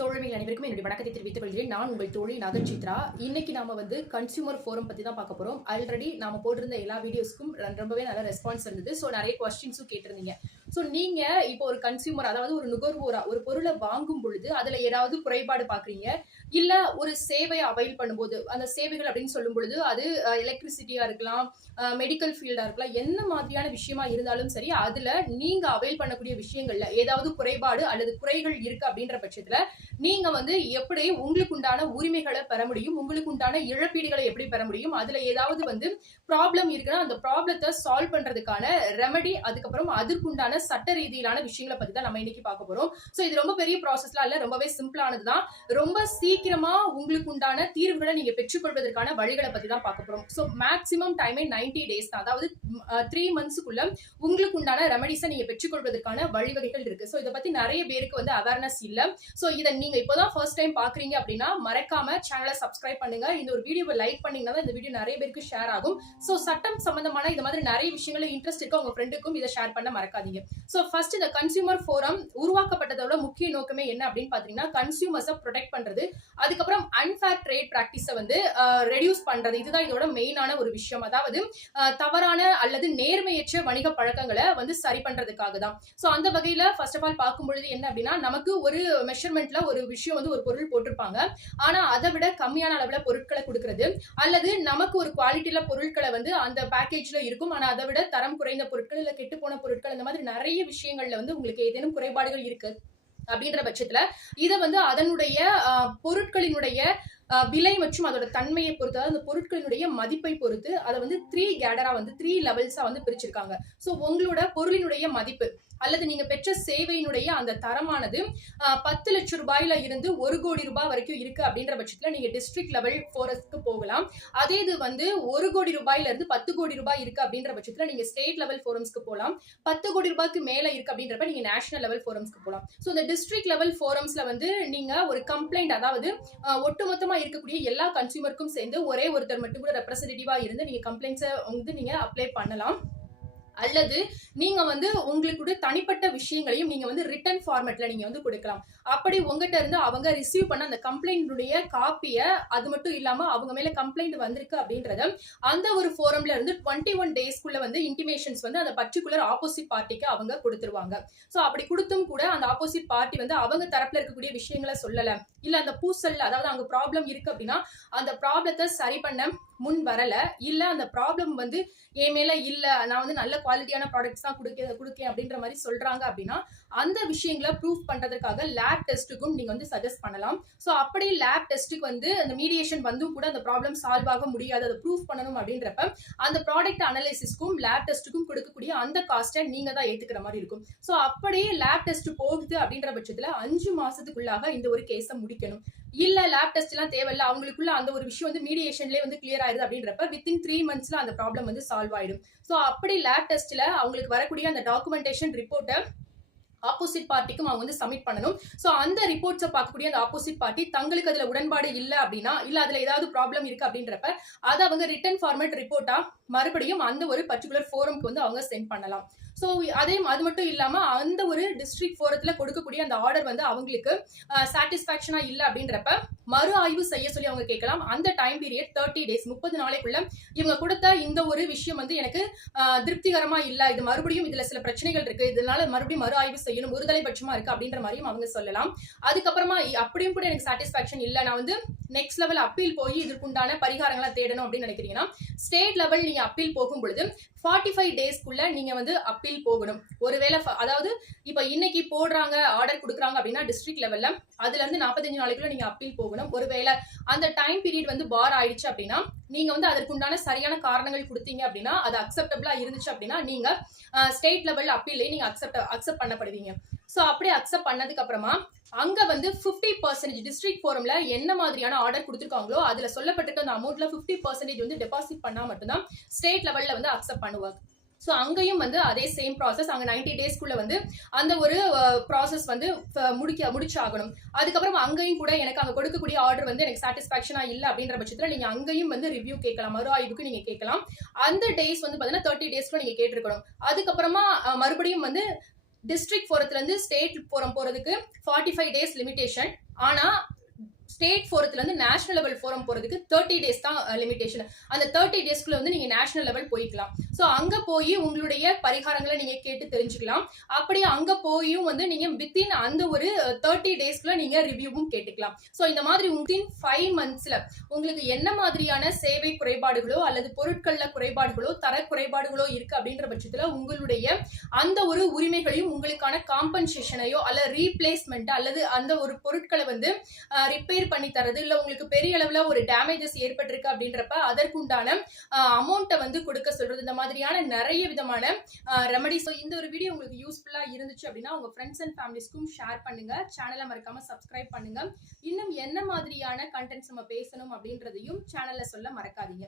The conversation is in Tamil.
தோழமைகள் அனைவருக்கும் என்னுடைய வணக்கத்தை தெரிவித்துக் கொள்கிறேன். நான் உங்கள் தோழி நகர்ச்சித்ரா இன்னைக்கு நாம வந்து கன்சியூமர் ஃபோரம் பத்தி தான் பார்க்க போறோம். ஆல்ரெடி நாம போட்டிருந்த எல்லா வீடியோஸ்க்கும் ரொம்பவே நல்ல ரெஸ்பான்ஸ் இருந்தது. ஸோ நிறைய கொஸ்டின்ஸும் கேட்டிருந்தீங்க. ஸோ நீங்க இப்போ ஒரு கன்சியூமர் அதாவது ஒரு நுகர்வோரா ஒரு பொருளை வாங்கும் பொழுது அதுல ஏதாவது குறைபாடு பாக்குறீங்க இல்ல ஒரு சேவையை அவைல் பண்ணும்போது அந்த சேவைகள் அப்படின்னு சொல்லும் பொழுது அது எலக்ட்ரிசிட்டியா இருக்கலாம் மெடிக்கல் ஃபீல்டா இருக்கலாம் என்ன மாதிரியான விஷயமா இருந்தாலும் சரி அதுல நீங்க அவைல் பண்ணக்கூடிய விஷயங்கள்ல ஏதாவது குறைபாடு அல்லது குறைகள் இருக்கு அப்படின்ற பட்சத்துல நீங்க வந்து எப்படி உங்களுக்கு உண்டான உரிமைகளை பெற முடியும் உங்களுக்கு உண்டான இழப்பீடுகளை எப்படி பெற முடியும் அதுல ஏதாவது வந்து ப்ராப்ளம் இருக்குன்னா அந்த ப்ராப்ளத்தை சால்வ் பண்றதுக்கான ரெமடி அதுக்கப்புறம் அதுக்குண்டான சட்ட ரீதியிலான விஷயங்களை பத்தி தான் நம்ம இன்னைக்கு பார்க்க போறோம். சோ இது ரொம்ப பெரிய ப்ராசஸ்லாம் இல்ல ரொம்பவே சிம்பிளானது தான். ரொம்ப சீக்கிரமா உங்களுக்கு உண்டான தீர்வுகளை நீங்க பெற்றுக்கொள்வதற்கான வழிகளை பத்தி தான் பார்க்க போறோம். சோ மேக்ஸிமம் டைமே நைன்டி டேஸ் தான். அதாவது த்ரீ மந்த்ஸுக்குள்ள உங்களுக்கு உண்டான ரெமடிஸை நீங்க பெற்றுக்கொள்வதற்கான வழிவகைகள் இருக்கு. சோ இதை பத்தி நிறைய பேருக்கு வந்து அவேர்னஸ் இல்ல. சோ இதை நீங்க இப்போதான் ஃபர்ஸ்ட் டைம் பாக்குறீங்க அப்படின்னா மறக்காம சேனலை சப்ஸ்கிரைப் பண்ணுங்க. இந்த ஒரு வீடியோவை லைக் பண்ணீங்கன்னா இந்த வீடியோ நிறைய பேருக்கு ஷேர் ஆகும். சோ சட்டம் சம்பந்தமான இந்த மாதிரி நிறைய விஷயங்கள் இன்ட்ரெஸ்ட் இருக்கு உங்க ஃப்ரெண்டுக்கும் இதை ஷேர் பண்ண மறக்காதீங்க. ஸோ ஃபர்ஸ்ட் இந்த கன்சியூமர் ஃபோரம் உருவாக்கப்பட்டதோட முக்கிய நோக்கமே என்ன அப்படின்னு பார்த்தீங்கன்னா கன்சியூமர்ஸை ப்ரொடெக்ட் பண்றது. அதுக்கப்புறம் அன்ஃபேர் ட்ரேட் ப்ராக்டிஸை வந்து ரெடியூஸ் பண்றது. இதுதான் இதோட மெயினான ஒரு விஷயம். அதாவது தவறான அல்லது நேர்மையற்ற வணிக பழக்கங்களை வந்து சரி பண்றதுக்காக தான். ஸோ அந்த வகையில ஃபர்ஸ்ட் ஆஃப் ஆல் பார்க்கும் பொழுது என்ன அப்படின்னா நமக்கு ஒரு மெஷர்மெண்ட்ல ஒரு விஷயம் வந்து ஒரு பொருள் போட்டிருப்பாங்க. ஆனா அதை விட கம்மியான அளவுல பொருட்களை கொடுக்கறது அல்லது நமக்கு ஒரு குவாலிட்டியில பொருட்களை வந்து அந்த பேக்கேஜ்ல இருக்கும். ஆனா அதை விட தரம் குறைந்த பொருட்கள் இல்லை கெட்டு போன பொருட்கள் இந்த மாதிரி நிறைய விஷயங்கள்ல வந்து உங்களுக்கு ஏதேனும் குறைபாடுகள் இருக்கு அப்படின்ற பட்சத்துல இதை வந்து அதனுடைய பொருட்களினுடைய விலை மற்றும் அதோட தன்மையை பொறுத்து அதாவது அந்த பொருட்களினுடைய மதிப்பை பொறுத்து அதை வந்து த்ரீ கேடரா வந்து த்ரீ லெவல்ஸா வந்து பிரிச்சிருக்காங்க. ஸோ உங்களோட பொருளினுடைய மதிப்பு அல்லது நீங்க பெற்ற சேவையினுடைய அந்த தரமானது பத்து லட்சம் ரூபாயில இருந்து ஒரு கோடி ரூபாய் வரைக்கும் இருக்கு அப்படின்ற பட்சத்துல நீங்க டிஸ்ட்ரிக்ட் லெவல் ஃபோரஸ்ட்க்கு போகலாம். அதே இது வந்து ஒரு கோடி ரூபாயில இருந்து பத்து கோடி ரூபாய் இருக்கு அப்படின்ற பட்சத்துல நீங்க ஸ்டேட் லெவல் ஃபோரம்ஸ்க்கு போகலாம். பத்து கோடி ரூபாய்க்கு மேல இருக்கு அப்படின்றப்ப நீங்க நேஷனல் லெவல் ஃபோரம்ஸ்க்கு போகலாம். ஸோ இந்த டிஸ்ட்ரிக்ட் லெவல் ஃபோரம்ஸ்ல வந்து நீங்க ஒரு கம்ப்ளைண்ட் அதாவது ஒட்டுமொத்தமா ஒட்டுமொத்தமா இருக்கக்கூடிய எல்லா கன்சியூமருக்கும் சேர்ந்து ஒரே ஒருத்தர் மட்டும் கூட ரெப்ரஸன்டேட்டிவா இருந்து நீங்க கம்ப்ளைண்ட்ஸை வந்து நீங்க அப்ளை பண்ணலாம். அல்லது நீங்க வந்து உங்களுக்கு தனிப்பட்ட விஷயங்களையும் நீங்க வந்து ரிட்டர்ன் ஃபார்மேட்ல நீங்க வந்து கொடுக்கலாம். அப்படி உங்ககிட்ட இருந்து அவங்க ரிசீவ் பண்ண அந்த கம்ப்ளைண்டுடைய காப்பிய அது மட்டும் இல்லாம அவங்க மேல கம்ப்ளைண்ட் வந்திருக்கு அப்படின்றத அந்த ஒரு ஃபோரம்ல இருந்து டுவெண்ட்டி ஒன் டேஸ்க்குள்ள வந்து இன்டிமேஷன்ஸ் வந்து அந்த பர்டிகுலர் ஆப்போசிட் பார்ட்டிக்கு அவங்க கொடுத்துருவாங்க. ஸோ அப்படி கொடுத்தும் கூட அந்த ஆப்போசிட் பார்ட்டி வந்து அவங்க தரப்புல இருக்கக்கூடிய விஷயங்களை சொல்லல. இல்ல அந்த பூசல் அதாவது அங்க ப்ராப்ளம் இருக்கு அப்படின்னா அந்த ப்ராப்ளத்தை சரி பண்ண முன் வரல. இல்ல அந்த ப்ராப்ளம் வந்து என் மேல இல்ல நான் வந்து நல்ல குவாலிட்டியான ப்ராடக்ட்ஸ் தான் கொடுக்க கொடுக்கேன் அப்படின்ற மாதிரி சொல்றாங்க அப்படின்னா அந்த விஷயங்களை ப்ரூஃப் பண்றதுக்காக லேப் டெஸ்ட்டுக்கும் நீங்க வந்து சஜஸ்ட் பண்ணலாம். ஸோ அப்படி லேப் டெஸ்ட்டுக்கு வந்து அந்த மீடியேஷன் வந்தும் கூட அந்த ப்ராப்ளம் சால்வ் ஆக முடியாது. அதை ப்ரூஃப் பண்ணணும் அப்படின்றப்ப அந்த ப்ராடக்ட் அனலைசிஸ்க்கும் லேப் டெஸ்ட்டுக்கும் கொடுக்கக்கூடிய அந்த காஸ்ட்டை நீங்க தான் ஏத்துக்கிற மாதிரி இருக்கும். ஸோ அப்படியே லேப் டெஸ்ட் போகுது அப்படின்ற பட்சத்துல அஞ்சு மாசத்துக்குள்ளாக இந்த ஒரு கேஸை முடிக்கணும். இல்ல லேப் டெஸ்ட் எல்லாம் தேவையில்ல. அவங்களுக்குள்ள அந்த ஒரு விஷயம் வந்து மீடியேஷன்லேயே வந்து கிளியர் ஆயிருது அப்படின்றப்ப வித்தின் த்ரீ மந்த்ஸ்ல அந்த ப்ராப்ளம் வந்து சால்வ் ஆயிடும். ஸோ அப்படி லேப் டெஸ்ட்ல அவங்களுக்கு வரக்கூடிய அந்த டாக்குமெண்டேஷன் ரிப்போர்ட்டை ஆப்போசிட் பார்ட்டிக்கும் அவங்க வந்து சப்மிட் பண்ணணும். ஸோ அந்த ரிப்போர்ட்ஸை பார்க்கக்கூடிய அந்த ஆப்போசிட் பார்ட்டி தங்களுக்கு அதில் உடன்பாடு இல்லை அப்படின்னா இல்லை அதில் ஏதாவது ப்ராப்ளம் இருக்கு அப்படின்றப்ப அதை அவங்க ரிட்டன் ஃபார்மேட் ரிப்போர்ட்டாக மறுபடியும் அந்த ஒரு பர்டிகுலர் ஃபோரம்க்கு வந்து அவங்க சென்ட் பண்ணலாம். ஸோ அதே அது மட்டும் இல்லாமல் அந்த ஒரு டிஸ்ட்ரிக்ட் ஃபோரத்தில் கொடுக்கக்கூடிய அந்த ஆர்டர் வந்து அவங்களுக்கு சாட்டிஸ்ஃபேக்ஷனாக இல்லை அப்படின்றப்ப மறு ஆய்வு செய்ய சொல்லி அவங்க கேட்கலாம். அந்த டைம் பீரியட் தேர்ட்டி டேஸ் முப்பது நாளைக்குள்ள இவங்க கொடுத்த இந்த ஒரு விஷயம் வந்து எனக்கு திருப்திகரமாக திருப்திகரமா இது மறுபடியும் இதுல சில பிரச்சனைகள் இருக்கு. இதனால மறுபடியும் மறு ஆய்வு செய்யணும். ஒருதலை பட்சமாக இருக்கு அப்படின்ற மாதிரியும் அவங்க சொல்லலாம். அதுக்கப்புறமா அப்படியும் கூட எனக்கு சாட்டிஸ்பாக்சன் இல்லை. நான் வந்து நெக்ஸ்ட் லெவல் அப்பீல் போய் இதற்குண்டான பரிகாரங்களை தேடணும் அப்படின்னு நினைக்கிறீங்கன்னா ஸ்டேட் லெவல் நீங்க அப்பீல் போகும் பொழுது ஃபார்ட்டி ஃபைவ் டேஸ்க்குள்ள நீங்க வந்து அப்பீல் போகணும். ஒருவேளை அதாவது இப்ப இன்னைக்கு போடுறாங்க ஆர்டர் கொடுக்குறாங்க அப்படின்னா டிஸ்ட்ரிக்ட் லெவல்ல அதுல இருந்து நாற்பத்தஞ்சு நாளைக்குள்ள நீங்க அப்பீல் போகணும். ஒருவேளை அந்த டைம் பீரியட் வந்து பார் ஆயிடுச்சு அப்படின்னா நீங்க வந்து அதற்குண்டான சரியான காரணங்கள் கொடுத்தீங்க அப்படின்னா அது அக்செப்டபிளா இருந்துச்சு அப்படின்னா நீங்க ஸ்டேட் லெவல் அப்பீலே நீங்க அக்செப்ட் அக்செப்ட் பண்ணப்படுவீங்க. ஸோ அப்படியே அக்செப்ட் பண்ணதுக்கு அப்புறமா அங்க வந்து 50% பர்சன்டேஜ் டிஸ்ட்ரிக்ட் ஃபோரம்ல என்ன மாதிரியான ஆர்டர் கொடுத்துருக்காங்களோ அதுல சொல்லப்பட்டிருக்க அந்த அமௌண்ட்ல 50% பர்சன்டேஜ் வந்து டெபாசிட் பண்ணா மட்டும்தான் ஸ்டேட் லெவல்ல வந்து அக்செப்ட் பண்ணுவாங்க. ஸோ அங்கேயும் வந்து அதே சேம் ப்ராசஸ் அங்கே நைன்டி டேஸ்க்குள்ள வந்து அந்த ஒரு ப்ராசஸ் வந்து முடிக்க முடிச்சாகணும். அதுக்கப்புறம் அங்கேயும் கூட எனக்கு அங்கே கொடுக்கக்கூடிய ஆர்டர் வந்து எனக்கு சாட்டிஸ்ஃபேக்ஷனாக இல்லை அப்படின்ற பட்சத்தில் நீங்கள் அங்கேயும் வந்து ரிவ்யூ கேட்கலாம். மறு ஆய்வுக்கு நீங்கள் கேட்கலாம். அந்த டேஸ் வந்து பார்த்தீங்கன்னா தேர்ட்டி டேஸ்க்குள்ள நீங்கள் கேட்டிருக்கணும். அதுக்கப்புறமா மறுபடியும் வந்து டிஸ்ட்ரிக்ட் ஃபோரத்துலேருந்து ஸ்டேட் ஃபோரம் போகிறதுக்கு ஃபார்ட்டி ஃபைவ் டேஸ் லிமிடேஷன் ஆனால் ஸ்டேட் ஃபோரத்துலேருந்து நேஷனல் லெவல் ஃபோரம் போகிறதுக்கு தேர்ட்டி டேஸ் தான் லிமிடேஷன் அந்த தேர்ட்டி டேஸ்க்குள்ளே வந்து நீங்கள் நேஷனல் லெவல் போய்க்கலாம். ஸோ அங்கே போய் உங்களுடைய பரிகாரங்களை நீங்கள் கேட்டு தெரிஞ்சுக்கலாம். அப்படியே அங்கே போயும் வந்து நீங்கள் வித்தின் அந்த ஒரு தேர்ட்டி டேஸ்க்குள்ள நீங்கள் ரிவ்யூவும் கேட்டுக்கலாம். ஸோ இந்த மாதிரி வித்தின் ஃபைவ் மந்த்ஸில் உங்களுக்கு என்ன மாதிரியான சேவை குறைபாடுகளோ அல்லது பொருட்களில் குறைபாடுகளோ தர குறைபாடுகளோ இருக்கு அப்படின்ற பட்சத்தில் உங்களுடைய அந்த ஒரு உரிமைகளையும் உங்களுக்கான காம்பன்சேஷனையோ அல்ல ரீப்ளேஸ்மெண்ட் அல்லது அந்த ஒரு பொருட்களை வந்து ரிப்பேர் பண்ணி தரது இல்லை உங்களுக்கு பெரிய அளவில் ஒரு டேமேஜஸ் ஏற்பட்டிருக்கு அப்படின்றப்ப அதற்குண்டான அமௌண்ட்டை வந்து கொடுக்க சொல்கிறது இந்த மாதிரி மாதிரியான நிறைய விதமான ரெமடிஸ் இந்த ஒரு வீடியோ உங்களுக்கு யூஸ்ஃபுல்லா இருந்துச்சு அப்படின்னா உங்க ஃப்ரெண்ட்ஸ் அண்ட் ஃபேமிலிஸ்க்கும் ஷேர் பண்ணுங்க. சேனலை மறக்காம சப்ஸ்கிரைப் பண்ணுங்க. இன்னும் என்ன மாதிரியான கண்டென்ட்ஸ் நம்ம பேசணும் அப்படின்றதையும் சேனல்ல சொல்ல மறக்காதீங்க.